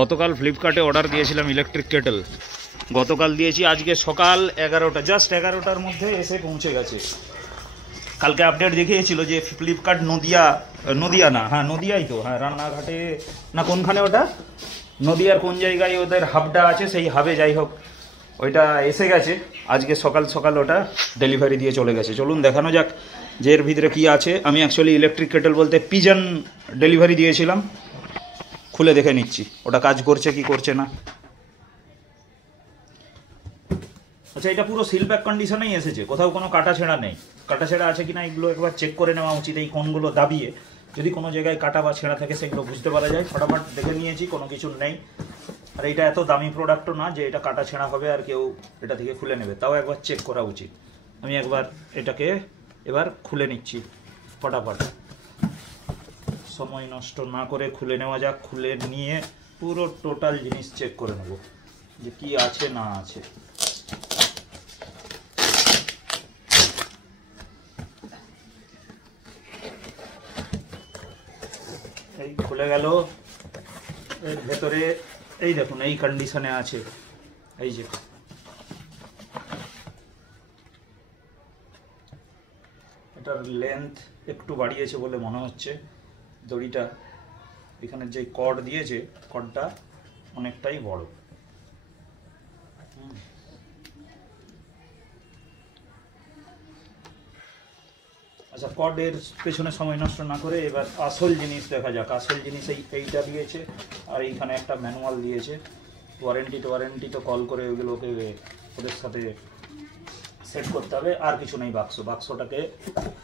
গতকাল ফ্লিপকার্টে অর্ডার দিয়েছিলাম ইলেকট্রিক কেটল, গতকাল দিয়েছি, আজকে সকাল 11টা, জাস্ট 11টার মধ্যে এসে পৌঁছে গেছে। কালকে আপডেট দেখিয়েছিল যে ফ্লিপকার্ট নদিয়া না, হ্যাঁ নদিয়াই তো, হ্যাঁ রান্নাঘাটে না কোনখানে ওটা, নদিয়ার কোন জায়গায় ওদের হাবটা আছে, সেই হাবে যাই হোক ওইটা এসে গেছে। আজকে সকাল সকাল ওটা ডেলিভারি দিয়ে চলে গেছে। চলুন দেখানো যাক যে এর ভিতরে কী আছে। আমি অ্যাকচুয়ালি ইলেকট্রিক কেটল বলতে পিজন ডেলিভারি দিয়েছিলাম, খুলে দেখে নিচ্ছি ওটা কাজ করছে কি করছে না। আচ্ছা, এটা পুরো সিল প্যাক কন্ডিশনেই এসেছে, কোথাও কোনো কাটা ছেঁড়া নেই। কাটা ছেঁড়া আছে কিনা এগুলো একবার চেক করে নেওয়া উচিত। এই কোণগুলো দাবিয়ে যদি কোনো জায়গায় কাটা বা ছেঁড়া থাকে সেগুলো বুঝতে পারা যায়। ফটাফট দেখে নিয়েছি, কোনো কিছু নেই। আর এটা এত দামি প্রোডাক্টও না যে এটা কাটা ছেঁড়া হবে আর কেউ এটা থেকে খুলে নেবে, তাও একবার চেক করা উচিত। আমি একবার এটাকে এবার খুলে নিচ্ছি ফটাফট, সময় নষ্ট না করে খুলে নেওয়া যাক। খুলে নিয়ে পুরো টোটাল জিনিস চেক করে নেব যে কি আছে না আছে। এই খুলে গেল, এর ভেতরে এই দেখুন এই কন্ডিশনে আছে। এই যে এটার লেন্থ একটু বাড়িয়েছে বলে মনে হচ্ছে, দড়িটা এখানে যে কর্ড দিয়েছে কর্ডটা অনেকটাই বড়। আচ্ছা, কর্ডের পেছনে সময় নষ্ট না করে এবার আসল জিনিস দেখা যাক। আসল জিনিস এইটা দিয়েছে, আর এইখানে একটা ম্যানুয়াল দিয়েছে। ওয়ারেন্টি তো কল করে ওগুলোকে ওদের সাথে সেট করতে হবে, আর কিছু নেই। বাক্সটাকে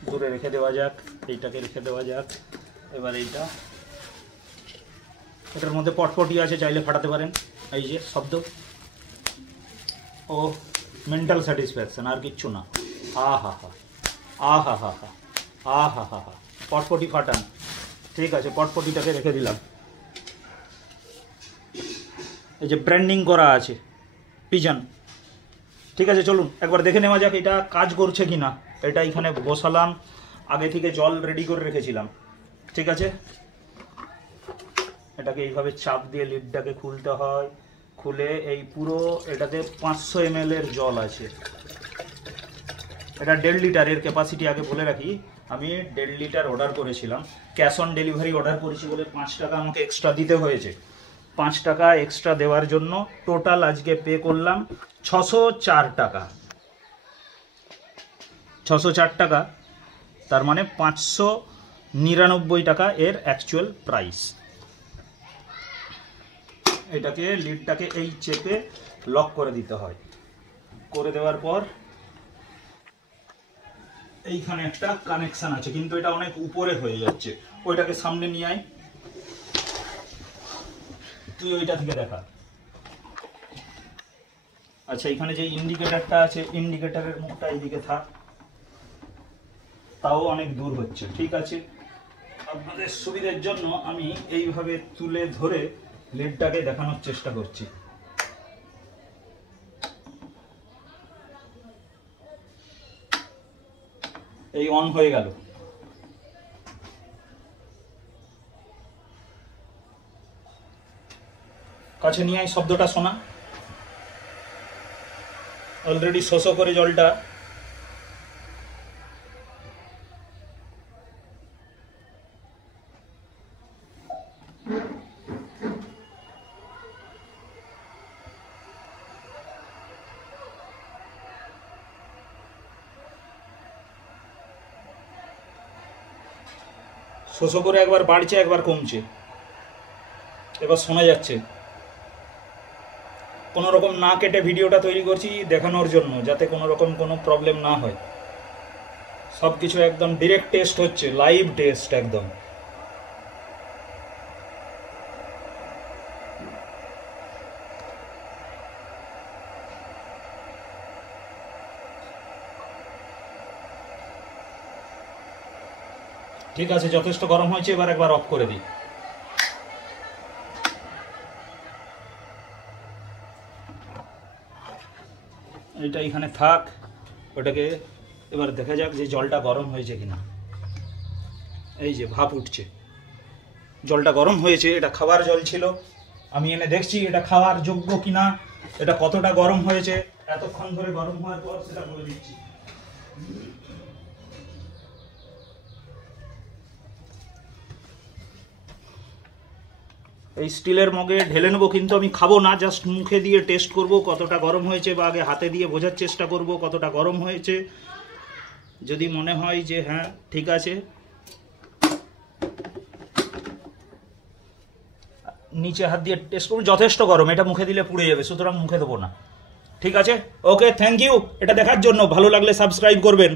দূরে রেখে দেওয়া যাক, এইটাকে রেখে দেওয়া যাক। এবার এটার মধ্যে পটপটি আছে, চাইলে ফাটাতে পারেন। এই যে শব্দ, ও মেন্টাল স্যাটিসফ্যাকশন, আর কিচ্ছু না। আহা হা আহা হা হা আহা হা হা, পটপটি ফাটান। ঠিক আছে, পটপটিটাকে রেখে দিলাম। এই যে ব্র্যান্ডিং করা আছে পিজন। ঠিক আছে, চলুন একবার দেখে নেওয়া যাক এটা কাজ করছে কি না। এটা এখানে বসালাম, আগে থেকে জল রেডি করে রেখেছিলাম। ঠিক আছে, এটাকে এইভাবে চাপ দিয়ে লিডটাকে খুলতে হয়। খুলে এই পুরো এটাতে 500 ml এর জল আছে। এটা 1.5 লিটারের ক্যাপাসিটি, আগে বলে রাখি। আমি 1.5 লিটার অর্ডার করেছিলাম, ক্যাশ অন ডেলিভারি অর্ডার করেছি বলে 5 টাকা আমাকে এক্সট্রা দিতে হয়েছে। 5 টাকা এক্সট্রা দেওয়ার জন্য টোটাল আজকে পে করলাম 604 টাকা। 604 টাকা, তার মানে 599 টাকা এর অ্যাকচুয়াল প্রাইস। এটাকে লিডটাকে এই চেপে লক করে দিতে হয়। করে দেওয়ার পর এইখানে একটা কানেকশন আছে, কিন্তু এটা অনেক উপরে হয়ে যাচ্ছে। ওইটাকে সামনে নিয়ে আয়, তুই ওইটা থেকে দেখা। আচ্ছা, এখানে যে ইন্ডিকেটরটা আছে, ইন্ডিকেটরের মুখটা এইদিকে থাক, তাও অনেক দূর হচ্ছে। ঠিক আছে, আপনাদের সুবিধার জন্য আমি এইভাবে তুলে ধরে লিডটাকে দেখানোর চেষ্টা করছি। এই অন হয়ে গেল। কাছে নিয়ে আয়, শব্দটা শোনা। অলরেডি শোষো করে জলটা। শোষো করে একবার বাড়ছে একবার কমছে, এবার শোনা যাচ্ছে। কোনো রকম না কেটে ভিডিওটা তৈরি করছি দেখানোর জন্য, যাতে কোনো রকম কোনো প্রবলেম না হয়। সব কিছু একদম ডিরেক্ট টেস্ট হচ্ছে, লাইভ টেস্ট একদম। ঠিক আছে, যথেষ্ট গরম হয়েছে, এবার একবার অফ করে দিই। এটা এখানে থাক, ওটাকে এবার দেখা যাক যে জলটা গরম হয়েছে কিনা। এই যে ভাপ উঠছে, জলটা গরম হয়েছে। এটা খাবার জল ছিল, আমি এনে দেখছি এটা খাওয়ার যোগ্য কিনা, এটা কতটা গরম হয়েছে, এতক্ষণ ধরে গরম হওয়ার পর সেটা বলে দিচ্ছি। এই স্টিলের মগে ঢেলে নেবো, কিন্তু আমি খাবো না, জাস্ট মুখে দিয়ে টেস্ট করব কতটা গরম হয়েছে, বা আগে হাতে দিয়ে বোঝার চেষ্টা করব কতটা গরম হয়েছে। যদি মনে হয় যে হ্যাঁ ঠিক আছে, নিচে হাত দিয়ে টেস্ট করবো, যথেষ্ট গরম, এটা মুখে দিলে পুড়ে যাবে, সুতরাং মুখে দেবো না। ঠিক আছে, ওকে, থ্যাংক ইউ এটা দেখার জন্য। ভালো লাগলে সাবস্ক্রাইব করবেন।